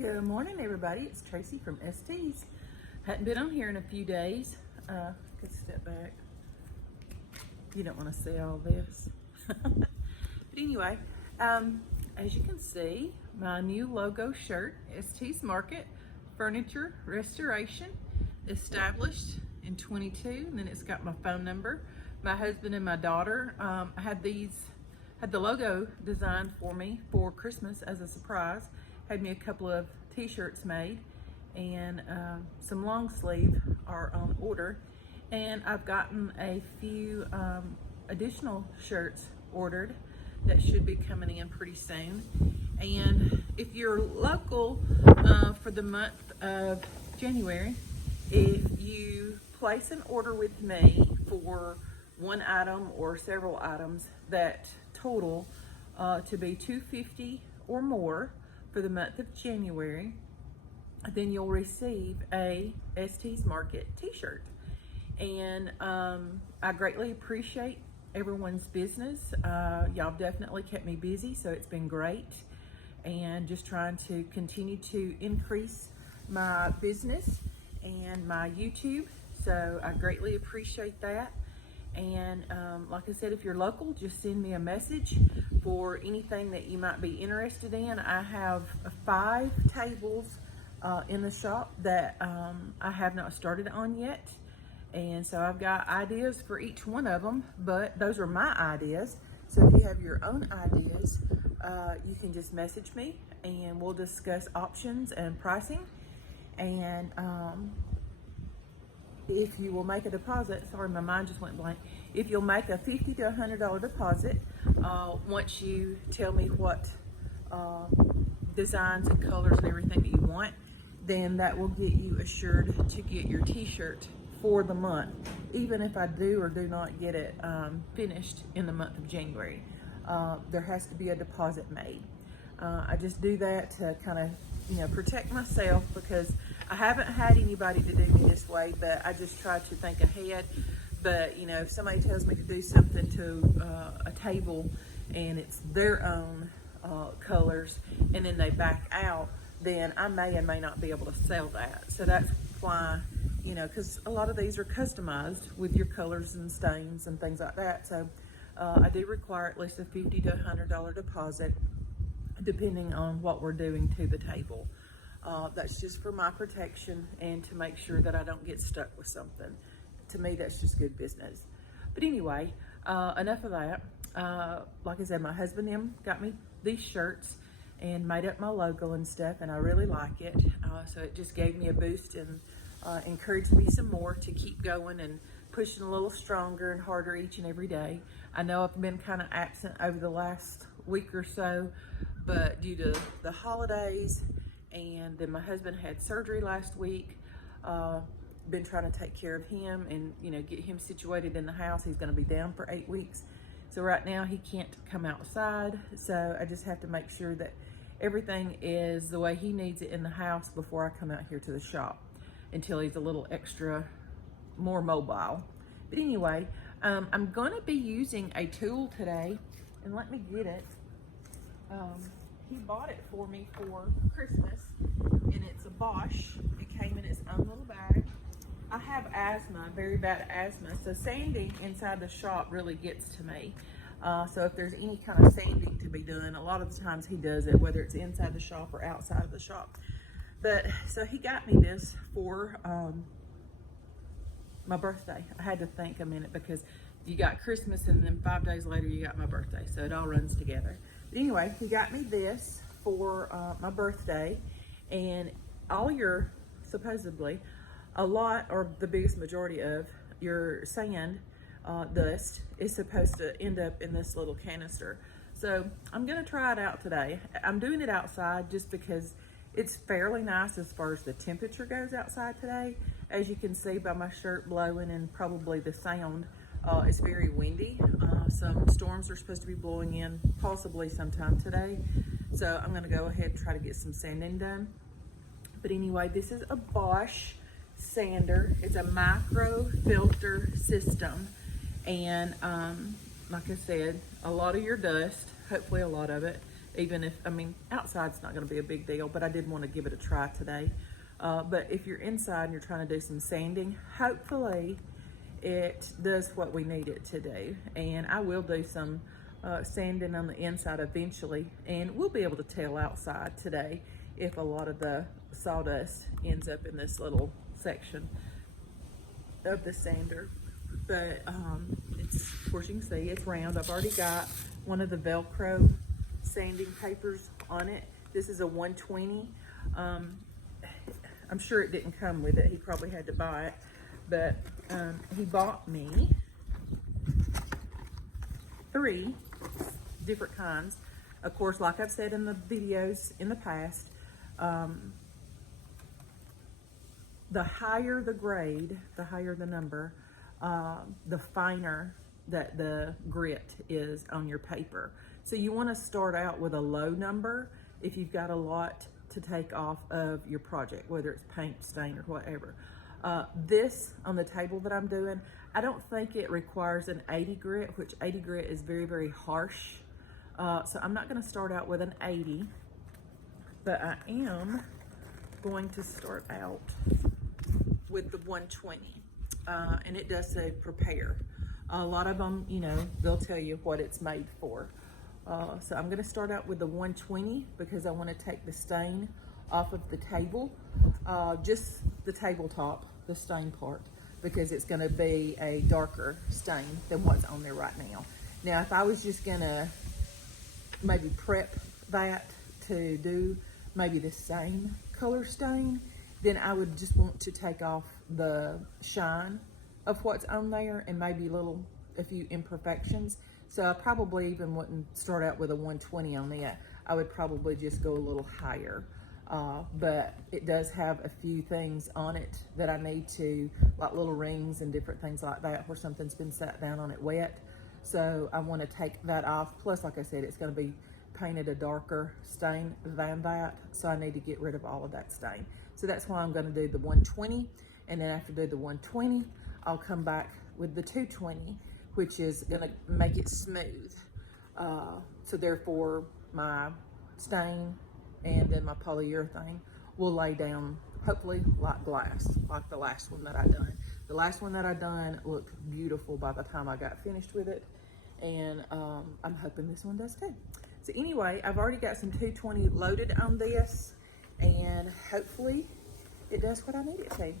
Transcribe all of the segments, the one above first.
Good morning, everybody. It's Tracy from ST's. Hadn't been on here in a few days. Could step back. You don't want to see all this. But anyway, as you can see, my new logo shirt, ST's Market Furniture Restoration, established in 22, and then it's got my phone number. My husband and my daughter had the logo designed for me for Christmas as a surprise. Had me a couple of t-shirts made, and some long sleeve are on order, and I've gotten a few additional shirts ordered that should be coming in pretty soon. And if you're local for the month of January, if you place an order with me for one item or several items that total to be $250 or more for the month of January, then you'll receive a ST's Market t-shirt. And I greatly appreciate everyone's business. Y'all definitely kept me busy, so it's been great. And just trying to continue to increase my business and my YouTube. So I greatly appreciate that. And like I said, if you're local, just send me a message for anything that you might be interested in. I have 5 tables in the shop that I have not started on yet. And so I've got ideas for each one of them, but those are my ideas. So if you have your own ideas, you can just message me and we'll discuss options and pricing. And if you will make a deposit, sorry, my mind just went blank. If you'll make a $50 to $100 deposit, once you tell me what designs and colors and everything that you want, then that will get you assured to get your t-shirt for the month, even if I do or do not get it finished in the month of January. There has to be a deposit made. I just do that to kind of, protect myself, because I haven't had anybody to do me this way, but I just try to think ahead. But, if somebody tells me to do something to a table and it's their own colors and then they back out, then I may and may not be able to sell that. So that's why, because a lot of these are customized with your colors and stains and things like that. So I do require at least a $50 to $100 deposit, depending on what we're doing to the table. That's just for my protection and to make sure that I don't get stuck with something. To me, that's just good business. But anyway, enough of that. Like I said, my husband and him got me these shirts and made up my logo and stuff, and I really like it. So it just gave me a boost and encouraged me some more to keep going and pushing a little stronger and harder each and every day. I know I've been kind of absent over the last week or so, but due to the holidays, and then my husband had surgery last week, been trying to take care of him and get him situated in the house. He's going to be down for 8 weeks, so right now he can't come outside, so I just have to make sure that everything is the way he needs it in the house before I come out here to the shop, until he's a little extra more mobile. But anyway, I'm going to be using a tool today, and let me get it. He bought it for me for Christmas, and it's a Bosch. It came in its own little bag. I have asthma, very bad asthma, so sanding inside the shop really gets to me. So if there's any kind of sanding to be done, a lot of the times he does it, whether it's inside the shop or outside of the shop. But so he got me this for my birthday. I had to think a minute, because you got Christmas and then 5 days later you got my birthday, so it all runs together. But anyway, he got me this for my birthday, and all your, supposedly, a lot, or the biggest majority of your sand dust is supposed to end up in this little canister. So I'm gonna try it out today. I'm doing it outside just because it's fairly nice as far as the temperature goes outside today. As you can see by my shirt blowing and probably the sound, it's very windy. Some storms are supposed to be blowing in possibly sometime today. So I'm gonna go ahead and try to get some sanding done. But anyway, this is a Bosch sander. It's a micro filter system. And like I said, a lot of your dust, hopefully a lot of it, even if, I mean, outside's not going to be a big deal, but I did want to give it a try today. But if you're inside and you're trying to do some sanding, hopefully it does what we need it to do. And I will do some sanding on the inside eventually, and we'll be able to tell outside today if a lot of the sawdust ends up in this little section of the sander. But it's, of course you can see it's round. I've already got one of the Velcro sanding papers on it. This is a 120. I'm sure it didn't come with it. He probably had to buy it, but he bought me 3 different kinds. Of course, like I've said in the videos in the past, the higher the grade, the higher the number, the finer that the grit is on your paper. So you want to start out with a low number if you've got a lot to take off of your project, whether it's paint, stain, or whatever. This on the table that I'm doing, I don't think it requires an 80 grit, which 80 grit is very, very harsh. So I'm not going to start out with an 80, but I am going to start out with the 120. And it does say prepare. A lot of them, you know, they'll tell you what it's made for. So I'm going to start out with the 120 because I want to take the stain off of the table, just the tabletop, the stain part, because it's going to be a darker stain than what's on there right now. Now, if I was just going to maybe prep that to do maybe the same color stain, then I would just want to take off the shine of what's on there and maybe a few imperfections. So I probably even wouldn't start out with a 120 on that. I would probably just go a little higher. But it does have a few things on it that I need to, like little rings and different things like that where something's been sat down on it wet. So I want to take that off. Plus, like I said, it's going to be painted a darker stain than that. So I need to get rid of all of that stain. So that's why I'm going to do the 120. And then after I do the 120, I'll come back with the 220, which is going to make it smooth. So therefore, my stain and then my polyurethane will lay down, hopefully, like glass, like the last one that I done. The last one that I done looked beautiful by the time I got finished with it, and I'm hoping this one does too. So anyway, I've already got some 220 loaded on this, and hopefully it does what I need it to.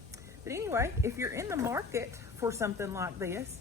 But anyway, if you're in the market for something like this,